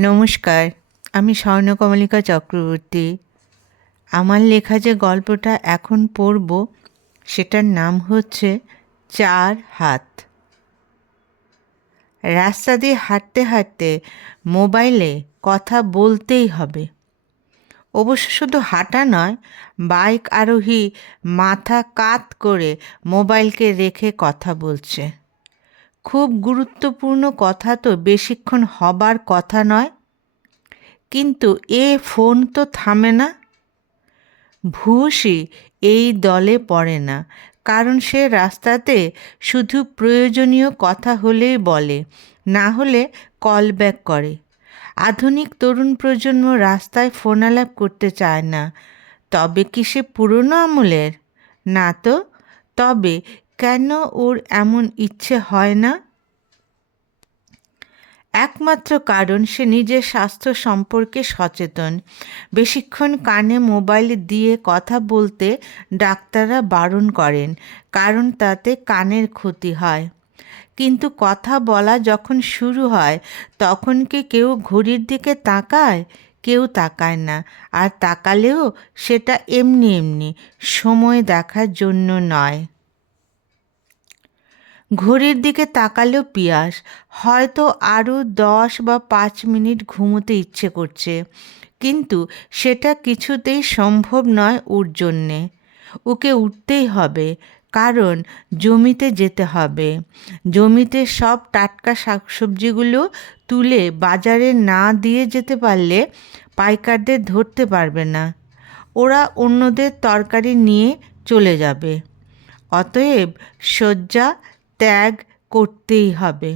নমস্কার, আমি স্বর্ণকমলিকা চক্রবর্তী। আমার লেখা যে গল্পটা এখন পড়ব, সেটার নাম হচ্ছে চার হাত। রাস্তা দিয়ে হাঁটতে হাঁটতে মোবাইলে কথা বলতেই হবে। অবশ্য শুধু হাঁটা নয়, বাইক আরোহী মাথা কাত করে মোবাইলকে রেখে কথা বলছে। খুব গুরুত্বপূর্ণ কথা তো বেশিক্ষণ হবার কথা নয়। কিন্তু এ ফোন তো থামে না। ভূয়সী এই দলে পড়ে না, কারণ সে রাস্তাতে শুধু প্রয়োজনীয় কথা হলেই বলে, না হলে কল ব্যাক করে। আধুনিক তরুণ প্রজন্ম রাস্তায় ফোন আলাপ করতে চায় না, তবে কি সে পুরনো আমলের? না তো, তবে কেন ওর এমন ইচ্ছে হয় না? একমাত্র কারণ, সে নিজের স্বাস্থ্য সম্পর্কে সচেতন। বেশিক্ষণ কানে মোবাইল দিয়ে কথা বলতে ডাক্তাররা বারণ করেন, কারণ তাতে কানের ক্ষতি হয়। কিন্তু কথা বলা যখন শুরু হয়, তখন কি কেউ ঘড়ির দিকে তাকায়? কেউ তাকায় না, আর তাকালেও সেটা এমনি এমনি, সময় দেখার জন্য নয়। ঘড়ির দিকে তাকালেও পিয়াস। হয়তো আরও দশ বা পাঁচ মিনিট ঘুমোতে ইচ্ছে করছে। কিন্তু সেটা কিছুতেই সম্ভব নয় ওর জন্যে। ওকে উঠতেই হবে, কারণ জমিতে যেতে হবে। জমিতে সব টাটকা শাকসবজিগুলো তুলে বাজারে না দিয়ে যেতে পারলে পাইকারদের ধরতে পারবে না। ওরা অন্যদের তরকারি নিয়ে চলে যাবে। অতএব শয্যা ত্যাগ করতেই হবে।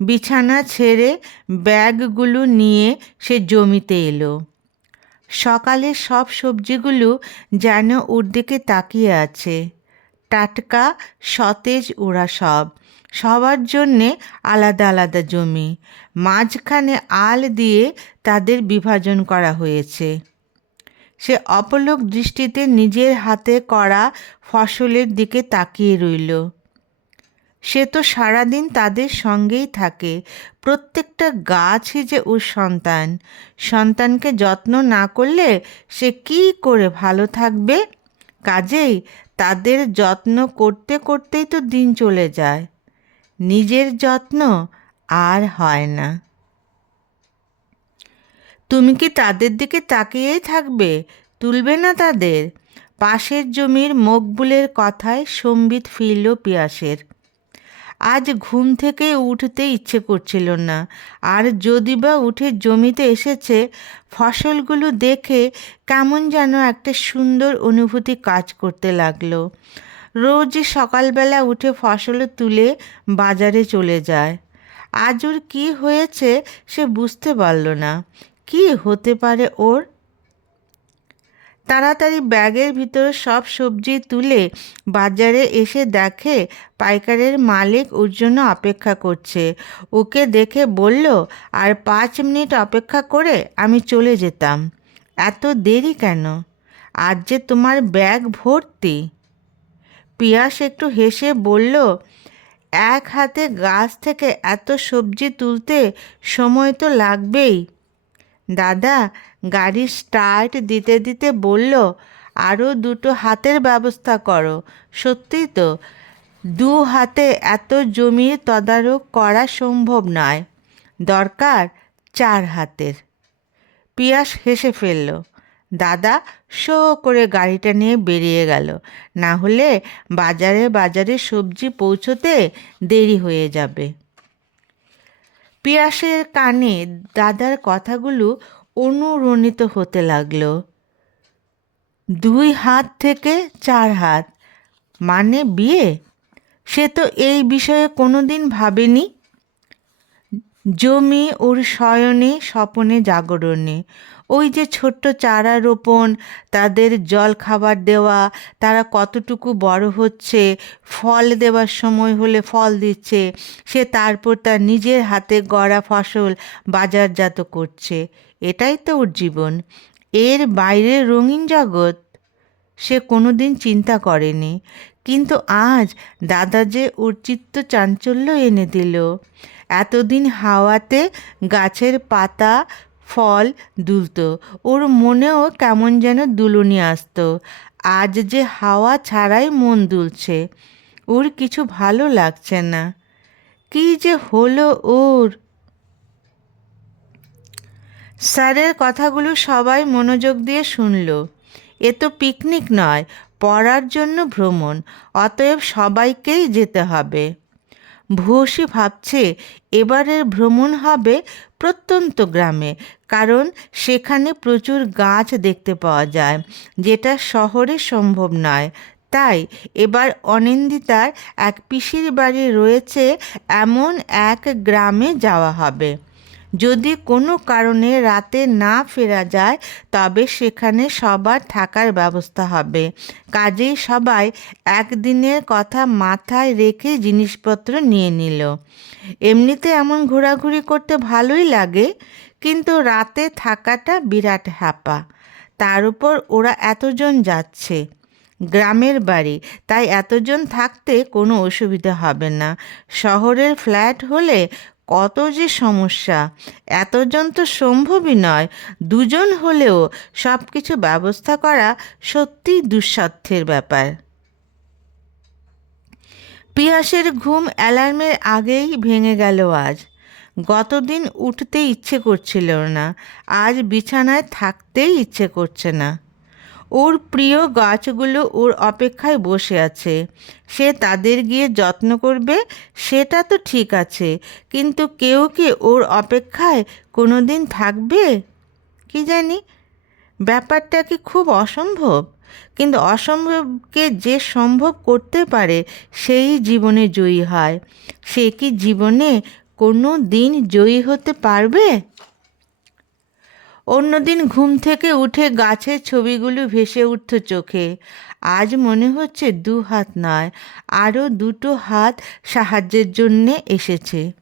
বিছানা ছেড়ে ব্যাগগুলো নিয়ে সে জমিতে এলো। সকালে সব সবজিগুলো যেন ওর দিকে তাকিয়ে আছে। টাটকা, সতেজ ওরা সব। সবার জন্যে আলাদা আলাদা জমি। মাঝখানে আল দিয়ে তাদের বিভাজন করা হয়েছে। সে অপলক দৃষ্টিতে নিজের হাতে করা ফসলের দিকে তাকিয়ে রইল। সে তো সারাদিন তাদের সঙ্গেই থাকে। প্রত্যেকটা গাছই যে ওর সন্তান। সন্তানকে যত্ন না করলে সে কি করে ভালো থাকবে? কাজেই তাদের যত্ন করতে করতেই তো দিন চলে যায়। নিজের যত্ন আর হয় না। তুমি কি তাদের দিকে তাকিয়েই থাকবে? তুলবে না তাদের? পাশের জমির মকবুলের কথায় সম্বিত ফিরল পিয়াসের। আজ ঘুম থেকে উঠতে ইচ্ছে করছিল না। আর যদি বা উঠে জমিতে এসেছে, ফসলগুলো দেখে কেমন যেন একটা সুন্দর অনুভূতি কাজ করতে লাগল। রোজ সকালবেলা উঠে ফসল তুলে বাজারে চলে যায়। আজ ওর কী হয়েছে সে বুঝতে পারল না। কি হতে পারে ওর? তাড়াতাড়ি ব্যাগের ভিতর সব সবজি তুলে বাজারে এসে দেখে পাইকারের মালিক ওর জন্য অপেক্ষা করছে। ওকে দেখে বলল, আর পাঁচ মিনিট অপেক্ষা করে আমি চলে যেতাম। এত দেরি কেন? আজ যে তোমার ব্যাগ ভর্তি। পিয়াস একটু হেসে বলল, এক হাতে গাছ থেকে এত সবজি তুলতে সময় তো লাগবেই। দাদা গাড়ি স্টার্ট দিতে দিতে বলল আরও দুটো হাতের ব্যবস্থা করো। সত্যি তো, দু হাতে এত জমির তদারক করা সম্ভব নয়। দরকার চার হাতের। পিয়াস হেসে ফেলল, দাদা, শো করে গাড়িটা নিয়ে বেরিয়ে গেল। না হলে বাজারে বাজারে সবজি পৌঁছতে দেরি হয়ে যাবে। পিয়াসের কানে দাদার কথাগুলো অনুরণিত হতে লাগল। দুই হাত থেকে চার হাত। মানে বিয়ে? সে তো এই বিষয়ে কোনোদিন ভাবেনি? জমি ওর শয়নে, স্বপনে, জাগরণে। ওই যে ছোট্ট চারা রোপণ, তাদের জল খাবার দেওয়া, তারা কতটুকু বড় হচ্ছে, ফল দেওয়ার সময় হলে ফল দিচ্ছে, সে তারপর তার নিজের হাতে গড়া ফসল বাজারজাত করছে। এটাই তো ওর জীবন। এর বাইরে রঙিন জগৎ সে কোনো দিন চিন্তা করেনি। কিন্তু আজ দাদা যে ওর চিত্ত চাঞ্চল্য এনে দিল। এতদিন হাওয়াতে গাছের পাতা ফল দুলত। ওর মনেও কেমন যেন দুলুনি আসতো। আজ যে হাওয়া ছাড়াই মন দুলছে, ওর কিছু ভালো লাগছে না। কি যে হলো ওর? স্যারের কথাগুলো সবাই মনোযোগ দিয়ে শুনল। এ তো পিকনিক নয়, পড়ার জন্য ভ্রমণ, অতএব সবাইকেই যেতে হবে। ভূয়সী ভাবছে, এবারের ভ্রমণ হবে প্রত্যন্ত গ্রামে, কারণ সেখানে প্রচুর গাছ দেখতে পাওয়া যায়, যেটা শহরে সম্ভব নয়। তাই এবার অনিন্দিতার এক পিসির বাড়ি রয়েছে এমন এক গ্রামে যাওয়া হবে। যদি কোনো কারণে রাতে না ফেরা যায়, তবে সেখানে সবার থাকার ব্যবস্থা হবে। কাজেই সবাই একদিনের কথা মাথায় রেখে জিনিসপত্র নিয়ে নিল। এমনিতে এমন ঘোরাঘুরি করতে ভালোই লাগে, কিন্তু রাতে থাকাটা বিরাট হ্যাপা। তার উপর ওরা এতজন যাচ্ছে। গ্রামের বাড়ি, তাই এতজন থাকতে কোনো অসুবিধা হবে না। শহরের ফ্ল্যাট হলে কত যে সমস্যা। এতজন তো সম্ভবই নয়। দুজন হলেও সব কিছু ব্যবস্থা করা সত্যিই দুঃসাধ্যের ব্যাপার। পিয়াসের ঘুম অ্যালার্মের আগেই ভেঙে গেল আজ। গতদিন উঠতে ইচ্ছে করছিল না। আজ বিছানায় থাকতেই ইচ্ছে করছে না। ওর প্রিয় গাছগুলো ওর অপেক্ষায় বসে আছে। সে তাদের গিয়ে যত্ন করবে, সেটা তো ঠিক আছে। কিন্তু কেউ কি ওর অপেক্ষায় কোনো দিন থাকবে? কি জানি? ব্যাপারটা কি খুব অসম্ভব? কিন্তু অসম্ভবকে যে সম্ভব করতে পারে, সেই জীবনে জয়ী হয়। সে কি জীবনে কোনো দিন জয়ী হতে পারবে? অন্যদিন ঘুম থেকে উঠে গাছের ছবিগুলো ভেসে উঠত চোখে। আজ মনে হচ্ছে দু হাত নয় আরও দুটো হাত সাহায্যের জন্যে এসেছে।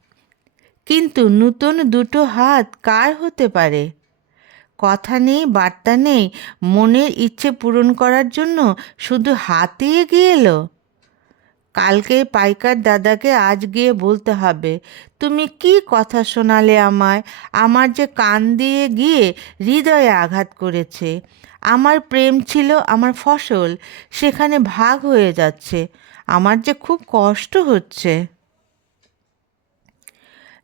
কিন্তু নূতন দুটো হাত কার হতে পারে? কথা নেই, বার্তা নেই, মনের ইচ্ছে পূরণ করার জন্য শুধু হাতে এগিয়ে এলো? কালকে পাইকার দাদাকে আজ গিয়ে বলতে হবে, তুমি কি কথা শোনালে আমায়? আমার যে কান দিয়ে গিয়ে হৃদয়ে আঘাত করেছে। আমার প্রেম ছিল আমার ফসল, সেখানে ভাগ হয়ে যাচ্ছে। আমার যে খুব কষ্ট হচ্ছে।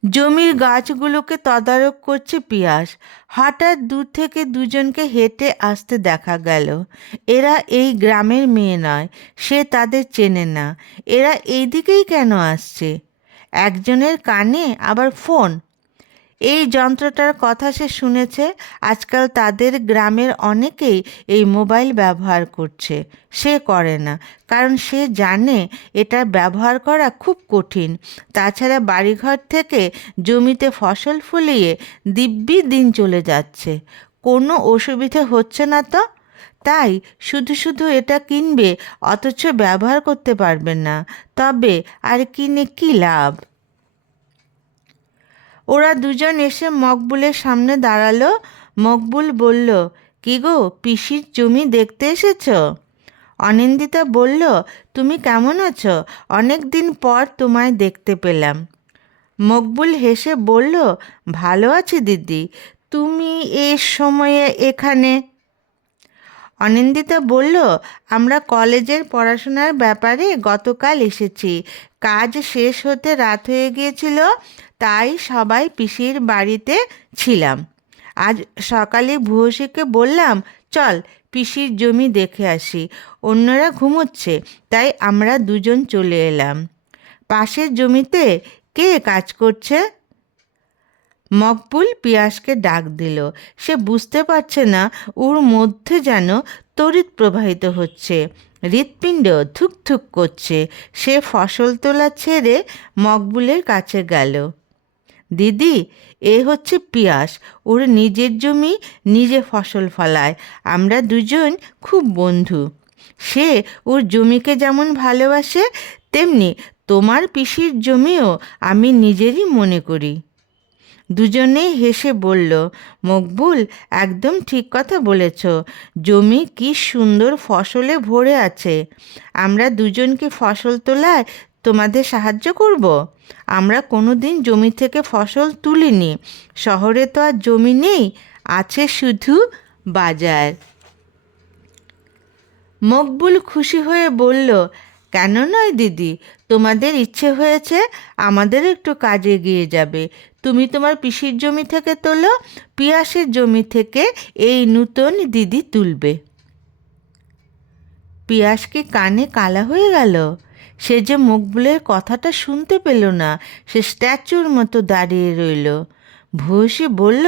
জমির গাছগুলোকে তদারক করছে পিয়াস। হঠাৎ দূর থেকে দুজনকে হেঁটে আসতে দেখা গেল। এরা এই গ্রামের মেয়ে নয়, সে তাদের চেনে না। এরা এইদিকেই কেন আসছে? একজনের কানে আবার ফোন। এই যন্ত্রটার কথা সে শুনেছে, আজকাল তাদের গ্রামের অনেকেই এই মোবাইল ব্যবহার করছে। সে করে না, কারণ সে জানে এটা ব্যবহার করা খুব কঠিন। তাছাড়া বাড়িঘর থেকে জমিতে ফসল ফলিয়ে দিব্যি দিন চলে যাচ্ছে। কোনো অসুবিধে হচ্ছে না তো? তাই শুধু শুধু এটা কিনবে, অথচ ব্যবহার করতে পারবে না। তবে আর কিনে কী লাভ? ওরা দুজন এসে মকবুলের সামনে দাঁড়াল। মকবুল বলল, কি গো, পিসির জমি দেখতে এসেছ? অনিন্দিতা বলল, তুমি কেমন আছো? অনেক দিন পর তোমায় দেখতে পেলাম। মকবুল হেসে বলল, ভালো আছি দিদি। তুমি এ সময়ে এখানে? অনিন্দিতা বলল, আমরা কলেজের পড়াশোনার ব্যাপারে গতকাল এসেছি। কাজ শেষ হতে রাত হয়ে গিয়েছিল। তাই সবাই পিসির বাড়িতে ছিলাম। আজ সকালে ভূয়সীকে বললাম, চল পিসির জমি দেখে আসি। অন্যরা ঘুমোচ্ছে, তাই আমরা দুজন চলে এলাম। পাশের জমিতে কে কাজ করছে? মকবুল পিয়াসকে ডাক দিল। সে বুঝতে পারছে না ওর মধ্যে যেন তড়িৎ প্রবাহিত হচ্ছে। হৃৎপিণ্ড থুক থুক করছে। সে ফসল তোলা ছেড়ে মকবুলের কাছে গেল। দিদি, এ হচ্ছে পিয়াস। ওর নিজের জমি নিজে ফসল ফলায়। আমরা দুজন খুব বন্ধু। সে ওর জমিকে যেমন ভালোবাসে, তেমনি তোমার পিসির জমিও আমি নিজেরই মনে করি। দুজনেই হেসে বলল, মকবুল, একদম ঠিক কথা বলেছ। জমি কি সুন্দর ফসলে ভরে আছে। আমরা দুজনকে ফসল তোলায় তোমাদের সাহায্য করব? আমরা কোনো দিন জমি থেকে ফসল তুলিনি। শহরে তো আর জমি নেই, আছে শুধু বাজার। মকবুল খুশি হয়ে বলল, কেন নয় দিদি? তোমাদের ইচ্ছে হয়েছে আমাদের একটু কাজে গিয়ে যাবে। তুমি তোমার পিসির জমি থেকে তোলো, পিয়াসের জমি থেকে এই নূতন দিদি তুলবে। পিয়াস কি কানে কালা হয়ে গেল? সে যে মকবুলের কথাটা শুনতে পেল না, সে স্ট্যাচুর মতো দাঁড়িয়ে রইল। ভূয়সী বলল,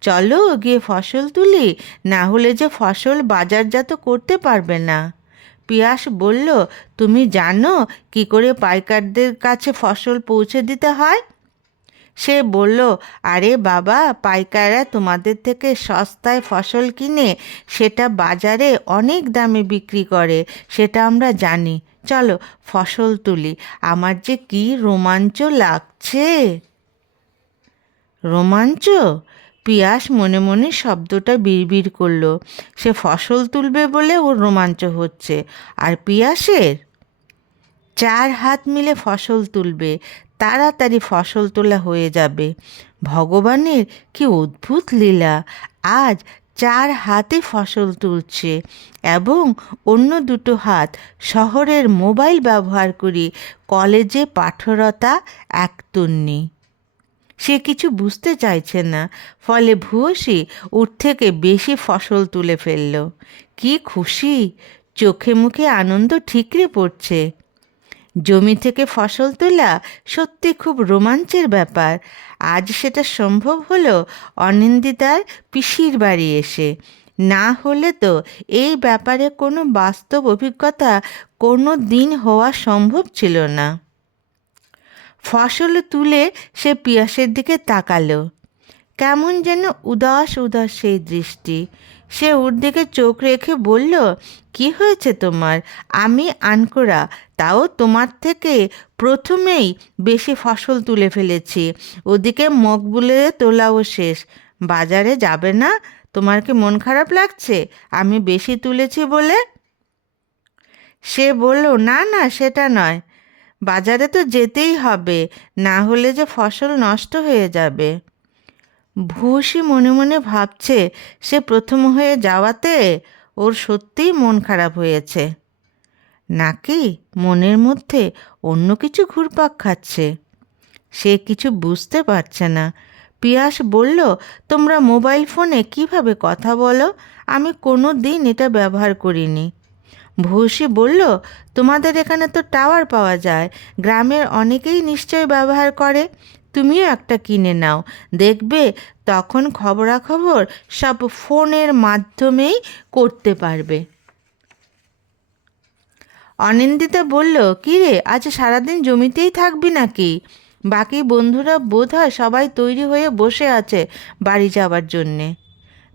চলো গিয়ে ফসল তুলি, না হলে যে ফসল বাজারজাত করতে পারবে না। পিয়াস বলল, তুমি জানো কি করে পাইকারদের কাছে ফসল পৌঁছে দিতে হয়? সে বলল, আরে বাবা, পাইকাররা তোমাদের থেকে সস্তায় ফসল কিনে সেটা বাজারে অনেক দামে বিক্রি করে, সেটা আমরা জানি। চলো ফসল তুলি। আমার যে কি রোমাঞ্চ লাগছে। রোমাঞ্চ? পিয়াস মনে মনে শব্দটা বিড়বিড় করল। সে ফসল তুলবে বলে ওর রোমাঞ্চ হচ্ছে। আর পিয়াসের? চার হাত মিলে ফসল তুলবে। তাড়াতাড়ি ফসল তোলা হয়ে যাবে। ভগবানের কি অদ্ভুত লীলা। আজ চার হাতে ফসল তুলছে এবং অন্য দুটো হাত শহরের মোবাইল ব্যবহার করি কলেজে পাঠরতা একতন্নি সে কিছু বুঝতে চাইছে না, ফলে ভূয়সী উঠ থেকে বেশি ফসল তুলে ফেলল। কি খুশি, চোখে মুখে আনন্দ ঠিকরে পড়ছে। জমি থেকে ফসল তোলা সত্যি খুব রোমাঞ্চের ব্যাপার। আজ সেটা সম্ভব হলো অনিন্দিতার পিসির বাড়ি এসে। না হলে তো এই ব্যাপারে কোনো বাস্তব অভিজ্ঞতা কোনো দিন হওয়া সম্ভব ছিল না। ফসল তুলে সে পিয়াসের দিকে তাকালো। কেমন যেন উদাস উদাস সেই দৃষ্টি। সে ওর দিকে চোখ রেখে বলল, কি হয়েছে তোমার? আমি আনকোরা। তাও তোমার থেকে প্রথমেই বেশি ফসল তুলে ফেলেছি। ওদিকে মগ মকবুলে তোলাও শেষ। বাজারে যাবে না? তোমার কি মন খারাপ লাগছে? আমি বেশি তুলেছি বলে? সে বলল, না না, সেটা নয়। বাজারে তো যেতেই হবে। না হলে যে ফসল নষ্ট হয়ে যাবে। ভূষি মনে মনে ভাবছে, সে প্রথম হয়ে যাওয়াতে ওর সত্যিই মন খারাপ হয়েছে। নাকি মনের মধ্যে অন্য কিছু ঘুরপাক খাচ্ছে? সে কিছু বুঝতে পারছে না। পিয়াস বলল, তোমরা মোবাইল ফোনে কীভাবে কথা বলো? আমি কোনো দিন এটা ব্যবহার করিনি। ভূষি বলল, তোমাদের এখানে তো টাওয়ার পাওয়া যায়। গ্রামের অনেকেই নিশ্চয় ব্যবহার করে। তুমিও একটা কিনে নাও। দেখবে তখন খবরাখবর সব ফোনের মাধ্যমেই করতে পারবে। অনিন্দিতা বলল কী রে আজ সারাদিন জমিতেই থাকবি নাকি? বাকি বন্ধুরা বোধ হয় সবাই তৈরি হয়ে বসে আছে বাড়ি যাওয়ার জন্যে।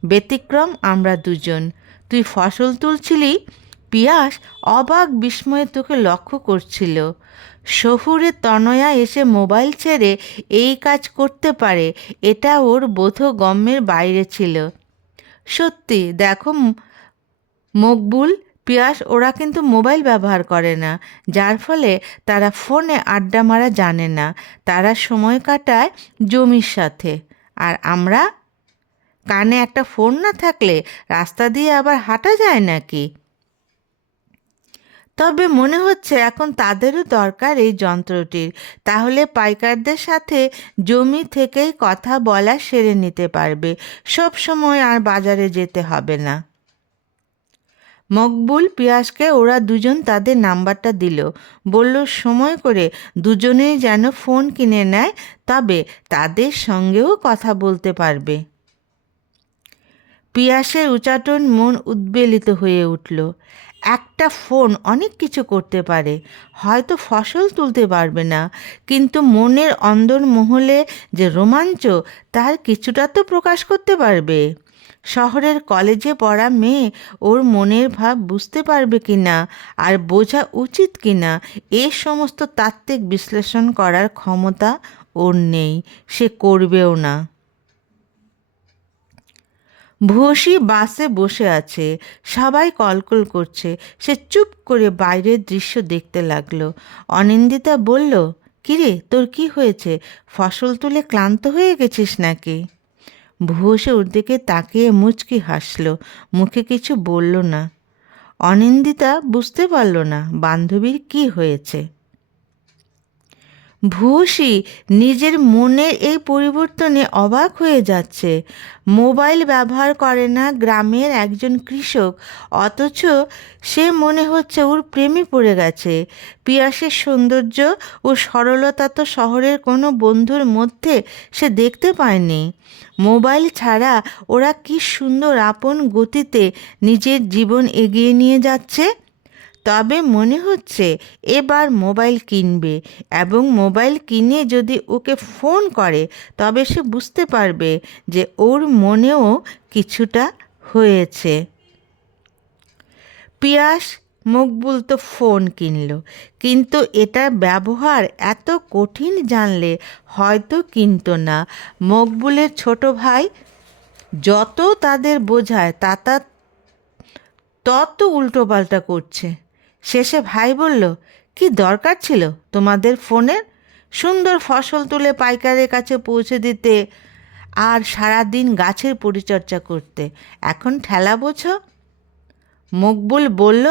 ব্যতিক্রম, আমরা দুজন। তুই ফসল তুলছিলি? পিয়াস অবাক বিস্ময়ে তোকে লক্ষ্য করছিল। শহুরে তনয়া এসে মোবাইল ছেড়ে এই কাজ করতে পারে, এটা ওর বোধগম্যের বাইরে ছিল। সত্যি, দেখো মকবুল, পিয়াস, ওরা কিন্তু মোবাইল ব্যবহার করে না, যার ফলে তারা ফোনে আড্ডা মারা জানে না, তারা সময় কাটায় জমির সাথে। আর আমরা? কানে একটা ফোন না থাকলে রাস্তা দিয়ে আবার হাঁটা যায় নাকি? তবে মনে হচ্ছে এখন তাদেরও দরকার এই যন্ত্রটির। তাহলে পাইকারদের সাথে জমি থেকেই কথা বলা সেরে নিতে পারবে। সব সময় আর বাজারে যেতে হবে না। মকবুল পিয়াসকে ওরা দুজন তাদের নাম্বারটা দিল। বলল, সময় করে দুজনেই যেন ফোন কিনে নেয়, তবে তাদের সঙ্গেও কথা বলতে পারবে। পিয়াসের উচাটন মন উদ্বেলিত হয়ে উঠল। একটা ফোন অনেক কিছু করতে পারে। হয়তো ফসল তুলতে পারবে না, কিন্তু মনের অন্দর মহলে যে রোমাঞ্চ, তার কিছুটা তো প্রকাশ করতে পারবে। শহরের কলেজে পড়া মেয়ে ওর মনের ভাব বুঝতে পারবে কি না আর বোঝা উচিত কি না এ সমস্ত তাত্ত্বিক বিশ্লেষণ করার ক্ষমতা ওর নেই, সে করবেও না। ভূষি বাসে বসে আছে, সবাই কলকল করছে। সে চুপ করে বাইরের দৃশ্য দেখতে লাগল। অনিন্দিতা বলল, কিরে, তোর কি হয়েছে? ফসল তুলে ক্লান্ত হয়ে গেছিস নাকি? ভূষে ওর দিকে তাকিয়ে মুচকি হাসলো, মুখে কিছু বলল না। অনিন্দিতা বুঝতে পারল না বান্ধবীর কি হয়েছে। ভূষী নিজের মনের এই পরিবর্তনে অবাক হয়ে যাচ্ছে। মোবাইল ব্যবহার করে না গ্রামের একজন কৃষক, অথচ সে মনে হচ্ছে ওর প্রেমে পড়ে গেছে। পিয়াসের সৌন্দর্য ও সরলতা তো শহরের কোনো বন্ধুর মধ্যে সে দেখতে পায়নি। মোবাইল ছাড়া ওরা কি সুন্দর আপন গতিতে নিজের জীবন এগিয়ে নিয়ে যাচ্ছে? তবে মনে হচ্ছে এবার মোবাইল কিনবে এবং মোবাইল কিনে যদি ওকে ফোন করে, তবে সে বুঝতে পারবে যে ওর মনেও কিছুটা হয়েছে। পিয়াস মকবুল তো ফোন কিনল, কিন্তু এটার ব্যবহার এত কঠিন জানলে হয়তো কিনতো না। মকবুলের ছোট ভাই যত তাদের বোঝায় তা তত উল্টোপাল্টা করছে। শেষে ভাই বলল, কি দরকার ছিল তোমাদের ফোনের সুন্দর ফসল তুলে পাইকারের কাছে পৌঁছে দিতে আর সারাদিন গাছের পরিচর্যা করতে। এখন ঠেলা বোঝো? মকবুল বলল,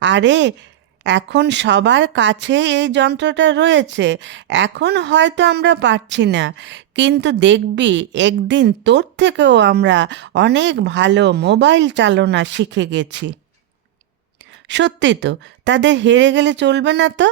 আরে, এখন সবার কাছে এই যন্ত্রটা রয়েছে। এখন হয়তো আমরা পারছি না। কিন্তু দেখবি, একদিন তোর থেকেও আমরা অনেক ভালো মোবাইল চালনা শিখে গেছি। সত্যি তো, তাদের হেরে গেলে চলবে না তো?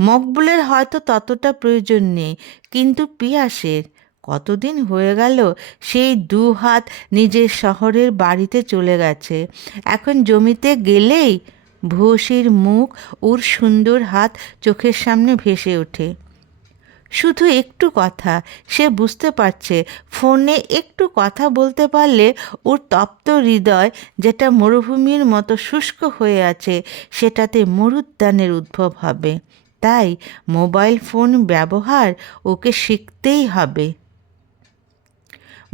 মকবুলের হয়তো ততটা প্রয়োজন নেই, কিন্তু পিয়াসের কতদিন হয়ে গেল সেই দু হাত নিজের শহরের বাড়িতে চলে গেছে। এখন জমিতে গেলেই ভূষির মুখ ওর সুন্দর হাত চোখের সামনে ভেসে ওঠে। শুধু একটু কথা। সে বুঝতে পারছে, ফোনে একটু কথা বলতে পারলে ওর তপ্ত হৃদয়, যেটা মরুভূমির মতো শুষ্ক হয়ে আছে, সেটাতে মরুদ্যানের উদ্ভব হবে। তাই মোবাইল ফোন ব্যবহার ওকে শিখতেই হবে।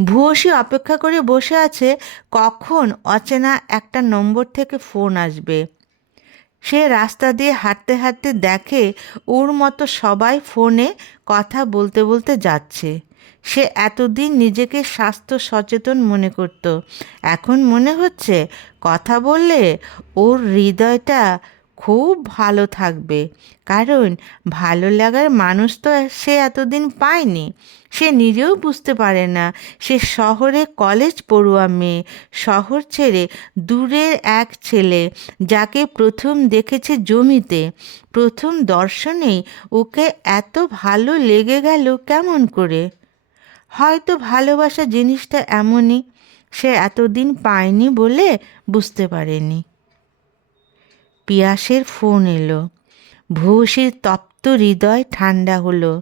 ভূয়সী অপেক্ষা করে বসে আছে, কখন অচেনা একটা নম্বর থেকে ফোন আসবে। সে রাস্তা দিয়ে হাঁটতে হাঁটতে দেখে ওর মতো সবাই ফোনে কথা বলতে বলতে যাচ্ছে। সে এতদিন নিজেকে স্বাস্থ্য সচেতন মনে করত। এখন মনে হচ্ছে, কথা বললে ওর হৃদয়টা খুব ভালো থাকবে। কারণ ভালো লাগার মানুষ তো সে এতদিন পায়নি। সে নিজেও বুঝতে পারে না। সে শহরে কলেজ পড়ুয়া মেয়ে। শহর ছেড়ে দূরের এক ছেলে যাকে প্রথম দেখেছে জমিতে। প্রথম দর্শনেই ওকে এত ভালো লেগে গেল কেমন করে? হয়তো ভালোবাসা জিনিসটা এমনই। সে এতদিন পায়নি বলে বুঝতে পারেনি। পিয়াসের ফোন এলো। ভূষির তপ্ত হৃদয় ঠান্ডা হলো।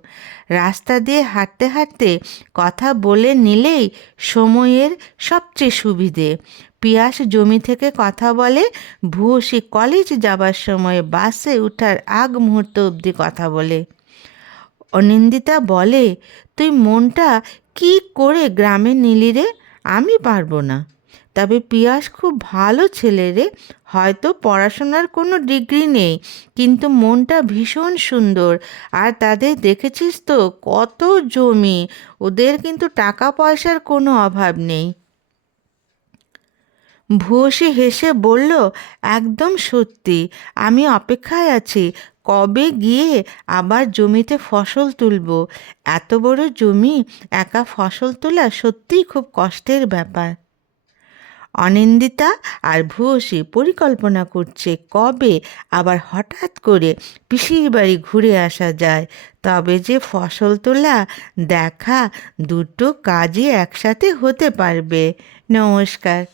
রাস্তা দিয়ে হাঁটতে হাঁটতে কথা বলে নিলেই সময়ের সবচেয়ে সুবিধে। পিয়াস জমি থেকে কথা বলে, ভূষি কলেজ যাবার সময় বাসে উঠার আগ মুহূর্ত অবধি কথা বলে। অনিন্দিতা বলে, তুই মনটা কি করে গ্রামে নিলি রে? আমি পারব না। তবে পিয়াস খুব ভালো ছেলে রে হয়তো পড়াশোনার কোনো ডিগ্রি নেই, কিন্তু মনটা ভীষণ সুন্দর। আর তাদের দেখেছিস তো, কত জমি, ওদের কিন্তু টাকা পয়সার কোনো অভাব নেই। ভূয়সী হেসে বলল, একদম সত্যি, আমি অপেক্ষায় আছি, কবে গিয়ে আবার জমিতে ফসল তুলব? এত বড় জমি, একা ফসল তোলা সত্যিই খুব কষ্টের ব্যাপার। অনিন্দিতা আর ভূয়সী পরিকল্পনা করছে কবে আবার হঠাৎ করে পিসির বাড়ি ঘুরে আসা যায়। তবে যে ফসল তোলা, দেখা দুটো কাজই একসাথে হতে পারবে। নমস্কার।